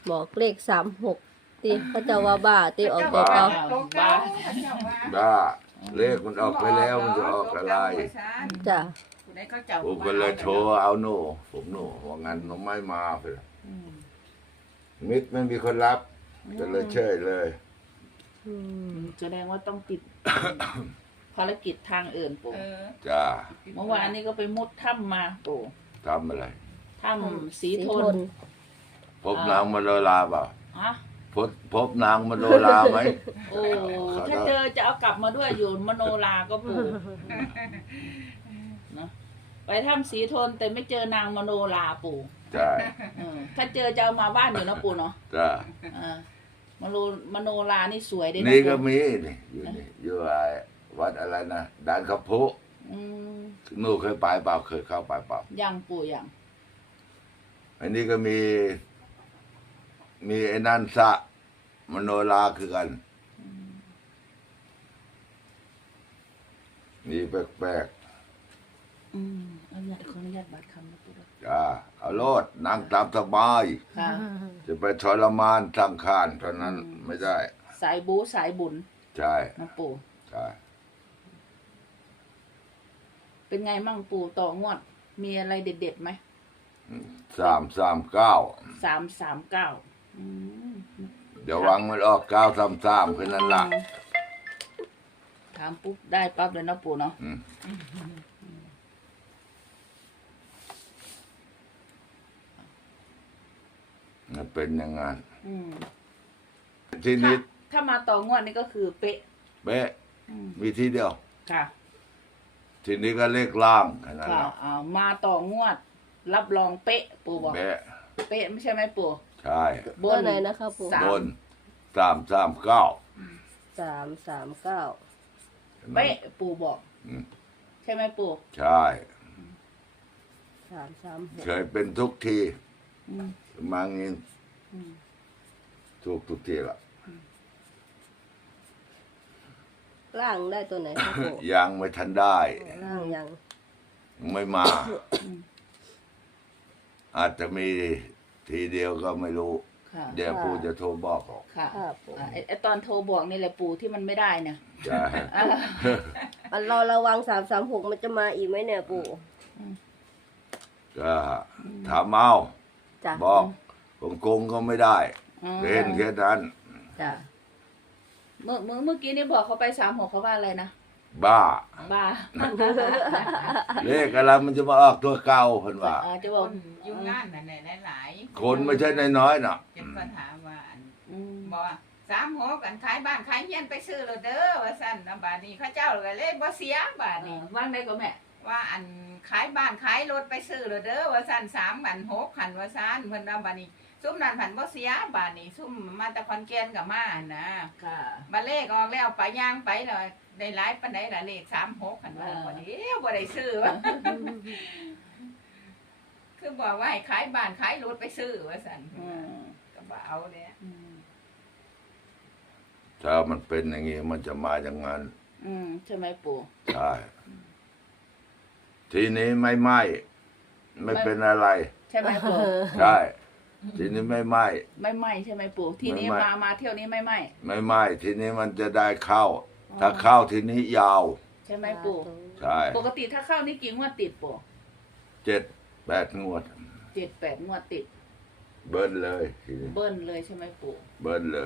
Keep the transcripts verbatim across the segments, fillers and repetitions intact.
บอกเลขสามหกตีเขาจะว่าบ้าตีออกตัวเก่าบ้าบ้าเลขมันออกไปแล้วมันจะออกอะไรจ้ะผมก็เลยโทรเอาโน่ผมโน่ว่างั้นน้องไม่มาไปละมิตรไม่มีคนรับก็เลยเฉยเลยอืมแสดงว่าต้องติด ภารกิจทางอื่นปู่จ้าเมื่อวานนี้ก็ไปมุดถ้ำมาปู่ทำอะไรถ้ำสีทนพบนางมโนราเปล่าอะพบพบนางมโนราไหมโอ้ถ้าเจอจะเอากลับมาด้วยอยู่มโนราก็ปู่เนาะไปถ้ำสีทนแต่ไม่เจอนางมโนราปู่ใช่เออถ้าเจอจะเอามาบ้านอยู่นะปู่เนาะจ้าอ่ามโนมโนรานี่สวยด้วยะนี่ก็ปู่มีนี่อยู่นี่อยู่ไอ้วัดอะไรนะด่านขับพุอืมหนูเคยไปเปล่าเคยเข้าไปเปล่ายังปู่ยังอันนี้ก็มี มีไอ้นันสะมโนราคือกันนี่แปลกอืมอนุญาตขออนุญาตบัตรคำนะปู่นะๆจ้าเอาโลดนั่งตามสบายค่ะจะไปทรมานสังขารเท่านั้นไม่ได้สายบูสายบุญใช่นะปู่ใช่เป็นไงมั่งปู่ต่องวด มีอะไรเด็ดๆไหมสามสามเก้าสามสามเก้าเดี๋ยววังมันออกเก้าสามสามแค่นั้นละถามปุ๊บได้ปั๊บเลยเนาะปู่เนาะอืมมันเป็นอย่างนั้นอืมทีนี้ถ้าถ้ามาต่องวดนี่ก็คือเป๊ะเบ๊ะอืมมีทีเดียวค่ะทีนี้ก็เลขล่างแค่นั้นค่ะละเอามาต่องวด รับรองเป๊ะ ปู่บอกเบ๊ะเป๊ะไม่ใช่ไหมปู่ใช่บเบอร์ไหนนะคะปู่สามบนสามสามเก้าสามสามเก้าเป๊ะปู่บอกอืมใช่ไหมปู่ใช่สามสามหกเคยเป็นทุกทีอืมมางี้อืมถูกทุกทีละล่างได้ตัวไหนคะปู่ยังไม่ทันได้ล่างยังยังไม่มา อาจจะมีทีเดียวก็ไม่รู้ค่ะเดี๋ยวปู่จะโทรบอกหรอกค่ะค่ะปู่อ่ะไอ้ไอตอนโทรบอกนี่แหละปู่ที่มันไม่ได้เนี่ยใช่อ่ะอันเราระวังสามสามหกมันจะมาอีกไหมเนี่ยปู่ก็ถามเอาจ้ะบอกกงกงก็ไม่ได้อ๋อเล่นแค่นั้นจ้ะเมื่อเมื่อเมื่อกี้นี่บอกเขาไปสามหกเขาว่าอะไรนะบ้าบ้าเลขอะไรมันจะมาออกตัวเก่าเพิ่นว่าอ่าจะคบอกนยุ่งงานนั่นแหละหลายๆคนไม่ใช่น้อยๆน่ะเจ็บปัญหาว่าอันอืมบอกว่าสามหกกันขายบ้านขายเฮียนไปซื้อแล้วเด้อว่าสั่นนะบาดนี้เข้าเจ้าเลยเลยบ่เสียบาดเอนี้อว่างได้ก็แม่ว่าอันขายบ้านขายรถไปซื้อแล้วเด้อว่าสั่นสามพันหกพันว่าสั่นเพิ่นว่าบาดนี้ซุ่มนั้นพันบ่เสียบาดนี้ซุ่มมาแตะคอนแกนกับมานะค่ะบาเลขออกแล้วไปย่างไปเลยได้หลายปานใดล่ะเลขสามหกพันว่าบ่ดีบ่ได้ซื้อว่า คือบอกว่าให้ขายบ้านขายรถไปซื้อว่าสั่นอืมก็บ่เอาเลยอืมถ้ามันเป็นอย่างนี้มันจะมาอย่างนั้นอืมใช่ไหมปู่ใช่ทีนี้ไม่ไหมไม่เป็นอะไรใช่ไหมปู่ใช่ ทีนี้ไม่ไหมไม่ไหมใช่ไหมปู่ทีนี้ไม่ไหม้มามาเที่ยวนี้ไม่ไหมไม่ไหมทีนี้มันจะได้เข้า ถ้าเข้าทีนี้ยาวใช่ไหมปู่ใช่ปกติถ้าเข้านี่กี่งวดติดปู่เจ็ดแปดงวดเจ็ดแปดงวดติดเบิ้ลเลยทีนี้เบิ้ลเลยใช่ไหมปู่เบิ้ลเลย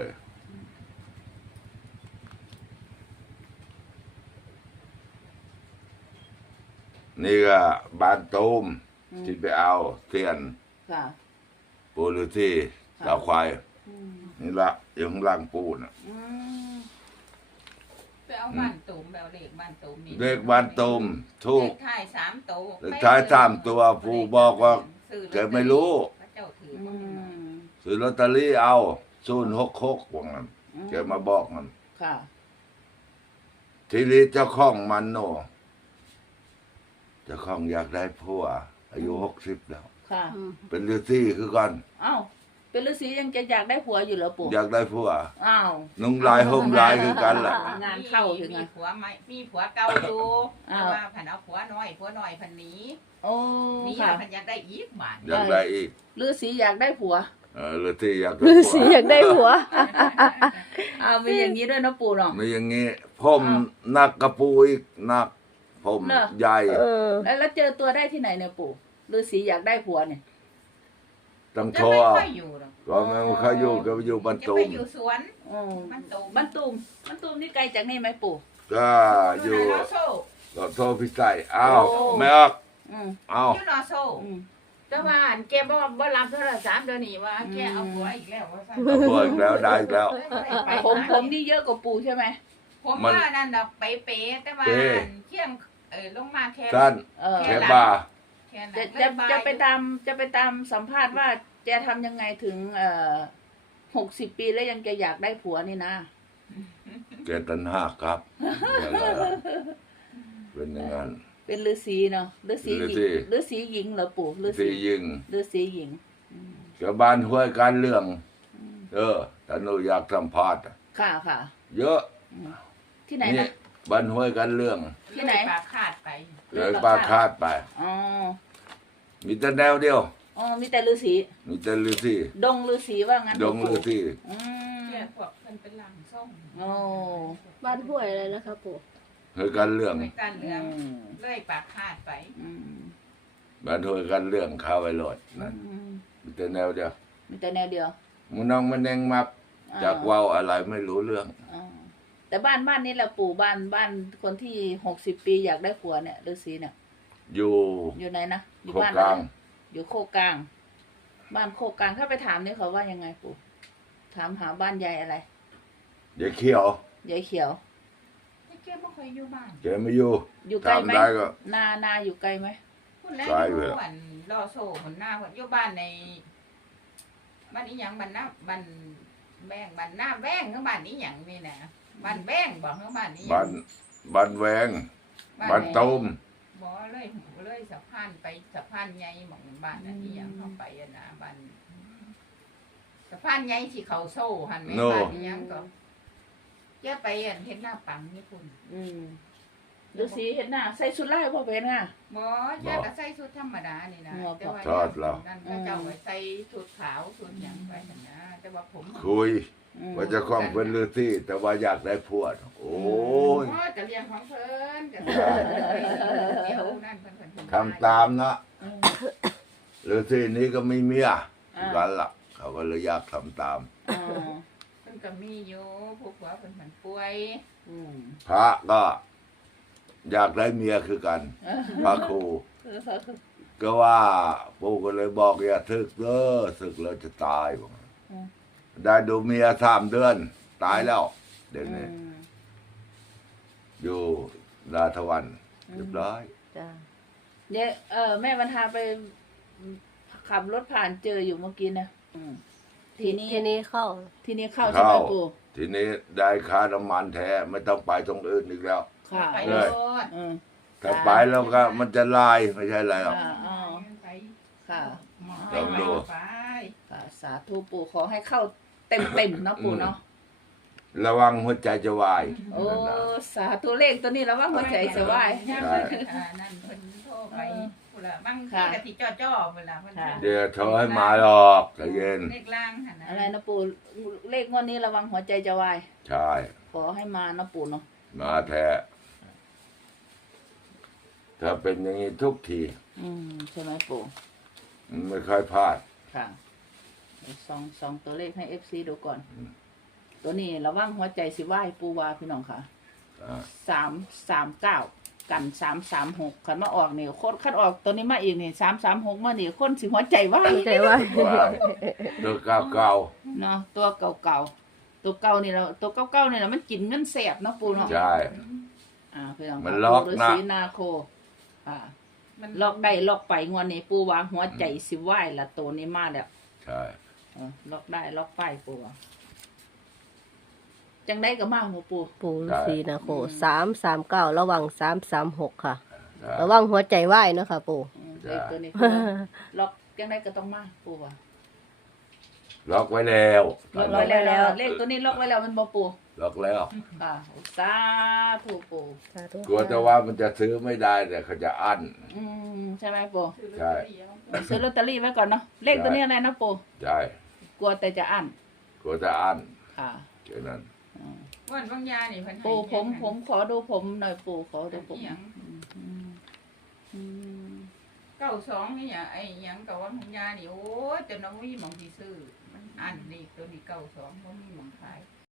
นี่ก็บานตูมที่ไปเอาเทียนค่ะปูฤาษีสาวควายอืมนี่ละอยู่ข้างล่างปูน่ะอืมไปเอาบ้านตูมไปเอาเลขบ้านตูมนี่เลขบานตูมทูเลกขท้ายสามตัวเลขท้ายสามตัวผู้บอกว่าซื้อลอตแกเตอไม่รู้พระเจ้าถืออืบ่ให้มามซื้อลอตเตอรี่เอาศูนย์หกหกว่างั้นแกมาบอกมันค่ะทีนี้เจ้าของมันโนเจ้าของอยากได้ผัวอายุหกสิบแล้วค่ะอืมเป็นฤาษีคือกันอ้าวเป็นฤาษียังจะอยากได้ผัวอยู่เหรอปู่อยากได้ผัวอ้าวนุ่งลายห่มลายคือกันล่ะงานเข้าถึงไงมีผัวไหมมีผัวเก่าอยู่อ้าแต่วว่าผันเอาผัวน้อยผัวน้อยพันหนี้โอ้หนี้ค่ะผันอยากได้อีกบาทอยากได้อีกฤาษีอยากได้ผัวเออฤาษีอยากฤาษีอยากได้หัวอ้าวมีอย่างนี้ด้วยนะปู่เนาะมีอย่างงี้ผมหนักกระปูอีกหนักผมเนอะใหญ่เออแล้วแล้วเจอตัวได้ที่ไหนเนี่ยปู่ฤาษีอยากได้ผัวเนี่ยต้องจะโทรไม่เอาค่อยอยู่หรอกก็ไม่เขาอยู่ก็อยู่บรรจะทุไปมอยู่สวนอ๋อบ้านตูมบ้านตูมบ้านตูมนี่ไกลจากนี่ไหมปู่ก็อยู่นอโซ่ก็โทรพิสัยอ้าวโอ้ไม่ออกอืมอ้าวอยู่นอโซ่อืมแต่ว่าอันแกบ่บ่รับโทรศัพท์เดี๋ยวนี้ว่าแกเอาผัวอีกแล้วว่าซั่นเอาตัวอีกแล้วได้อีกแล้วไปผมหาผมนี่เยอะกว่าปู่ใช่ไหมผมมันว่านั่นดอกเป๊ะๆแต่ว่าเป๊ะอันเที่ยงเออลงมาแค่สั้นเออแค่บ้าแค่นั้นจะเลยจะบายจะไปตามจะไปตามสัมภาษณ์ว่าจะทำยังไงถึงเอ่อหกสิบปีแล้วยังจะอยากได้ผัวนี่นะเกตันหาครับเป็นอย่างนั้นเป็นฤาษีเนาะฤาษีหญิงฤาษีฤาษีหญิงเหรอปู่ฤาที่ษียิงฤาษีหญิงชาวบ้านห้วยการเรื่อง เออถ้าหนูอยากสัมภาษณ์อะค่ะค่ะเยอะที่ไหนนี่นะบ้านห้วยการเรื่องที่ไหนเลยปากขาดไปเลยปลาคาดไปอ๋อมีแต่แนวเดียวอ๋อมีแต่ฤาษีมีแต่ฤาษีดงฤาษีว่างั้นดงฤาษีอืมเนี่ยพวกเพิ่นเป็นหลังส่งโอ้บ้านห้วยอะไรนะครับปู่ห้วยการเรื่องในการเรือืองมเลยปากขาดไปอืมบ้านห้วยการเรื่องข้าวไว้โหลดนั่นอืมมีแต่แนวเดียวมีแต่แนวเดียวมึงน้องมันเองมาอ่จากเว้าอะไรไม่รู้เรื่องอ่าแต่บ้านบ้านนี้แหละปู่บ้านบ้านคนที่หกสิบปีอยากได้ผัวเนี่ยฤาษีเนี่ยอยู่อยู่ไหนนะอยู่โคกบ้านกลางอะไรอยู่โคกกลาง บ้านโคกกลางถ้าไปถามนี่เขาว่ายังไงปู่ถามหาบ้านยายอะไรยายเขียวยายเขียวไม่เก็บไม่ค่อยอยู่บ้านแกไม่อยู่อยู่ไกลไหมถามได้ก็นานาอยู่ไกลไหมคุณแล้วไกลอเว้ยยู่อันรอโซ่คนหน้าคนอยู่บ้านในบ้านนี้หยังบ้านน้าบ้านแบงบ้านหน้าแบงหรือบ้านนี้หยังนี่นะบ้านแบงบอกหรือบ้านนี้หยังบ้านบ้านแวงบ้านต้มบ่เลยเลยสะพานไปสะพานใหญ่หมองบ้านอันนี้หยังเข้าไปอะนะบ้านสะพานใหญ่ที่เขาโซ่หันไหมบ้านนี้หยังก็แกไปอันเฮ็ดหน้าปังนี่คุณอืมฤาษีเห็นหน้าใส่ชุดไล่พ่อเป็นอ่ะบ่แกก็ใส่ชุดธรรมดานี่นะบ่แต่ว่าทอดเหรอนั่นก็เจ้าไว้ใส่ชุดขาวชุดหยังไปหั่นนะแต่ว่าผมคุยอืมว่าเจะคล้าของเป็นฤาษีแต่ว่าอยากได้พวดโอ้ยโอ้ยจะเลี้ยงของเพิ่นก็เดี๋ยวนั่นเพิ่นเพิ่นเพิ่นทำตามนะอืมฤาษีนี้ก็ไม่เมียอ่ากันหลักเขาก็เลยอยากทำตามอ๋อเพิ่นก็มีอยู่ผู้ผัวเพิ่นเพิ่นป่วยอืมพระก็อยากได้เมียคือกัน พระครู ก็ว่าปู่ก็เลยบอกอย่าทึกเด้อศึกแล้วจะตายบอกได้ดูเมียสามเดือน ตายแล้ว เดี๋ยวนี้อืมอยู่ราธวันเรียบร้อยจ้าเดี๋ยวเออแม่บรรทาไปขับรถผ่านเจออยู่เมื่อกี้นะอืมทีนี้ทีนี้เข้าทีนี้เข้าใช่ไหมปู่ทีนี้ได้ค่าน้ำมันแท้ไม่ต้องไปตรงอื่นอีกแล้วค่ะไปเลโลยดอืมถ้าไปแล้วก็มันจะลายไม่ใช่อะไรหรอกอ่าอ๋อไปค่ะหมอลองดูไปค่ะสาธุปู่ขอให้เข้าเต็มเต็มๆนะปู่เนาะระวังหัวใจจะวายโอ้สาธุเลขตัวนี้แล้วว่าหัวใจจะไหวายใช่ใช่อ่านั่นเพิ่นโทรไปพุ่นล่ะบางทีค่ะก็สิจ้อๆเวลาเพิ่นค่ะเดี๋ยวโทรให้มาหรอกใจเย็นเลขล่างหั่นนะอะไรนะปู่เลขงวดนี้ระวังหัวใจจะวายใช่ขอให้มานะปู่เนาะมาแท้ถ้าเป็นอย่างนี้ทุกทีอืมใช่ไหมปู่มันไม่ค่อยพลาดค่ะเดี๋ยวซองซองตัวเลขให้เอฟซีดูก่อน ตัวนี้ระวังหัวใจสิไหวปูวาพี่น้องค่ะอ่าสามสามเก้ากันสามสามหกขันมาออกนี่โคตรขันออกตัวนี้มาอีกนี่สามสามหกมานี่คนสิหัวใจไหวใจว่าว่าเดือเก้าเก้าเนาะตัวเก่าเก่าๆตัวเก่านี่เราตัวเก่าเก่านี่เรามันกินเงินแสบเนาะปูเนาะใช่อ่าพี่น้องมันล็อกฤานะษีนาโคอ่ามันล็อกได้ล็อกไปงวดนี้ปูวางหัวใจสิไหวละตัวนี้มาแล้วใช่เออล็อกได้ล็อกไปปูว่าจังได้ก็มาหัวปูปู่ฤาษีนะโคสามสามเก้าระวังสามสามหกค่ะใช่ระวังหัวใจไหวเนาะค่ะปู่อืมจ้ะเลขตัวนี้คือล็อกจังได้ก็ต้องมาปูว่าล็อกไว้แล้วล็อกไว้แล้ว เลขตัวนี้ล็อกไว้แล้วมันบ่ปูล็อกแล้วค่ะสาธุปูสาธุกลัวแต่ว่ามันจะซื้อไม่ได้แต่เขาจะอั้นอืมใช่ไหมปูใช่ซื้อลอตเตอรี่ไว้ก่อนเนาะเลขตัวนี้อะไรนะปูใช่ลัวแต่จะอั้นก็จะอั้นค่ะแค่นั้นอ่าวันบางยานี่เพิ่นให้ปู่ผมเนี่ยผมขอดูผมหน่อยปู่ขอดูผมอีหยังอืมอืมอืมเก้าสองนี่หยังไอ้หยังกับวันบางยานี่โอ้ยแต่น้องมีหมองสิซื้อมันอันนี่ตัวนี้เก้าสองบ่มีหมองขาย